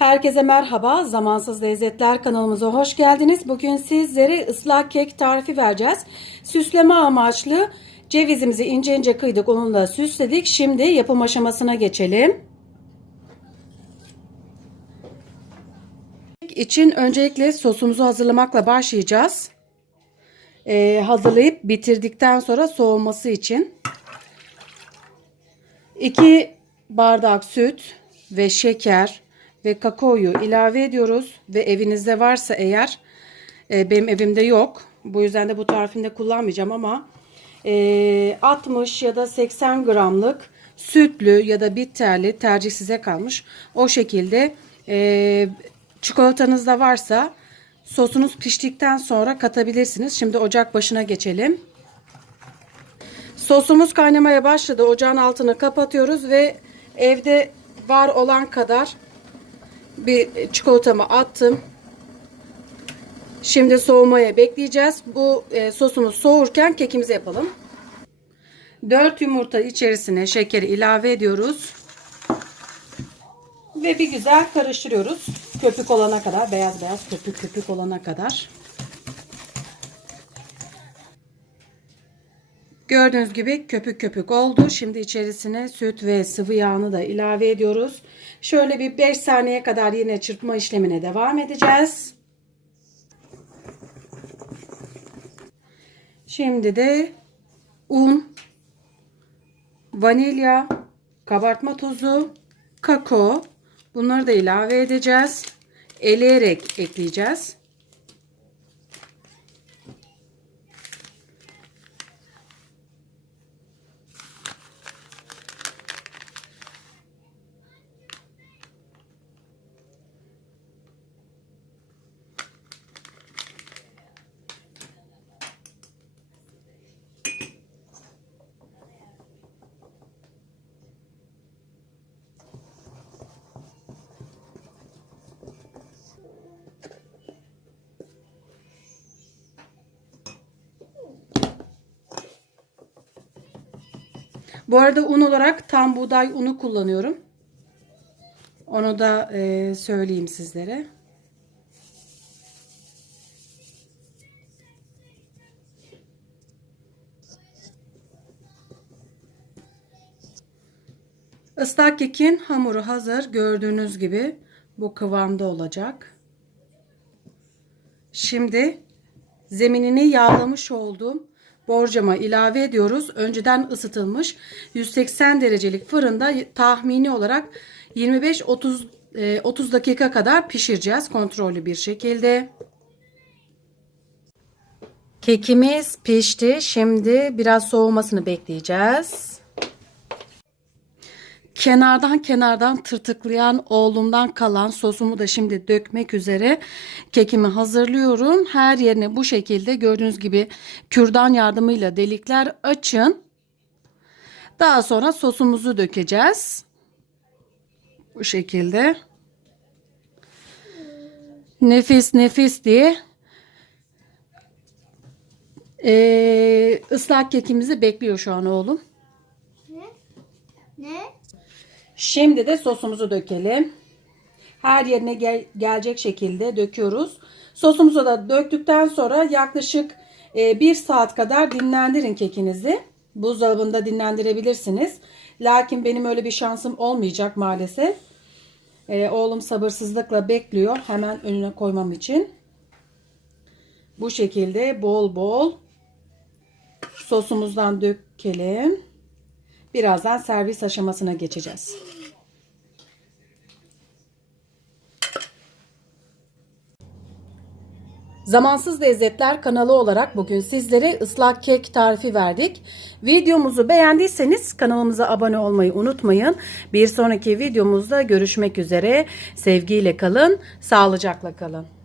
Herkese merhaba. Zamansız Lezzetler kanalımıza hoş geldiniz. Bugün sizlere ıslak kek tarifi vereceğiz. Süsleme amaçlı cevizimizi ince ince kıydık. Onunla süsledik. Şimdi yapım aşamasına geçelim. Kek için öncelikle sosumuzu hazırlamakla başlayacağız. Ee, hazırlayıp bitirdikten sonra soğuması için 2 bardak süt ve şeker ve kakaoyu ilave ediyoruz ve evinizde varsa eğer e, benim evimde yok. Bu yüzden de bu tarifinde kullanmayacağım ama e, 60 ya da 80 gramlık sütlü ya da bitterli tercih size kalmış. O şekilde e, çikolatanız da varsa sosunuz piştikten sonra katabilirsiniz. Şimdi ocak başına geçelim. Sosumuz kaynamaya başladı. Ocağın altını kapatıyoruz ve evde var olan kadar bir çikolatamı attım. Şimdi soğumaya bekleyeceğiz. Bu e, sosumuz soğurken kekimizi yapalım. 4 yumurta içerisine şekeri ilave ediyoruz. Ve bir güzel karıştırıyoruz. Köpük olana kadar, beyaz beyaz köpük köpük olana kadar. Gördüğünüz gibi köpük köpük oldu. Şimdi içerisine süt ve sıvı yağını da ilave ediyoruz. Şöyle bir 5 saniye kadar yine çırpma işlemine devam edeceğiz. Şimdi de un, vanilya, kabartma tozu, kakao bunları da ilave edeceğiz. Eleyerek ekleyeceğiz. Bu arada un olarak tam buğday unu kullanıyorum. Onu da e, söyleyeyim sizlere. Islak kekin hamuru hazır. Gördüğünüz gibi bu kıvamda olacak. Şimdi zeminini yağlamış olduğum borcama ilave ediyoruz. Önceden ısıtılmış 180 derecelik fırında tahmini olarak 25-30 30 dakika kadar pişireceğiz kontrollü bir şekilde. Kekimiz pişti. Şimdi biraz soğumasını bekleyeceğiz. Kenardan kenardan tırtıklayan oğlumdan kalan sosumu da şimdi dökmek üzere kekimi hazırlıyorum. Her yerine bu şekilde gördüğünüz gibi kürdan yardımıyla delikler açın. Daha sonra sosumuzu dökeceğiz. Bu şekilde. Nefis nefis diye ee, ıslak kekimizi bekliyor şu an oğlum. Ne? Ne? Şimdi de sosumuzu dökelim. Her yerine gel gelecek şekilde döküyoruz. Sosumuzu da döktükten sonra yaklaşık e, bir saat kadar dinlendirin kekinizi. Buzdolabında dinlendirebilirsiniz. Lakin benim öyle bir şansım olmayacak maalesef. E, oğlum sabırsızlıkla bekliyor hemen önüne koymam için. Bu şekilde bol bol sosumuzdan dökelim. Birazdan servis aşamasına geçeceğiz. Zamansız Lezzetler kanalı olarak bugün sizlere ıslak kek tarifi verdik. Videomuzu beğendiyseniz kanalımıza abone olmayı unutmayın. Bir sonraki videomuzda görüşmek üzere. Sevgiyle kalın, sağlıcakla kalın.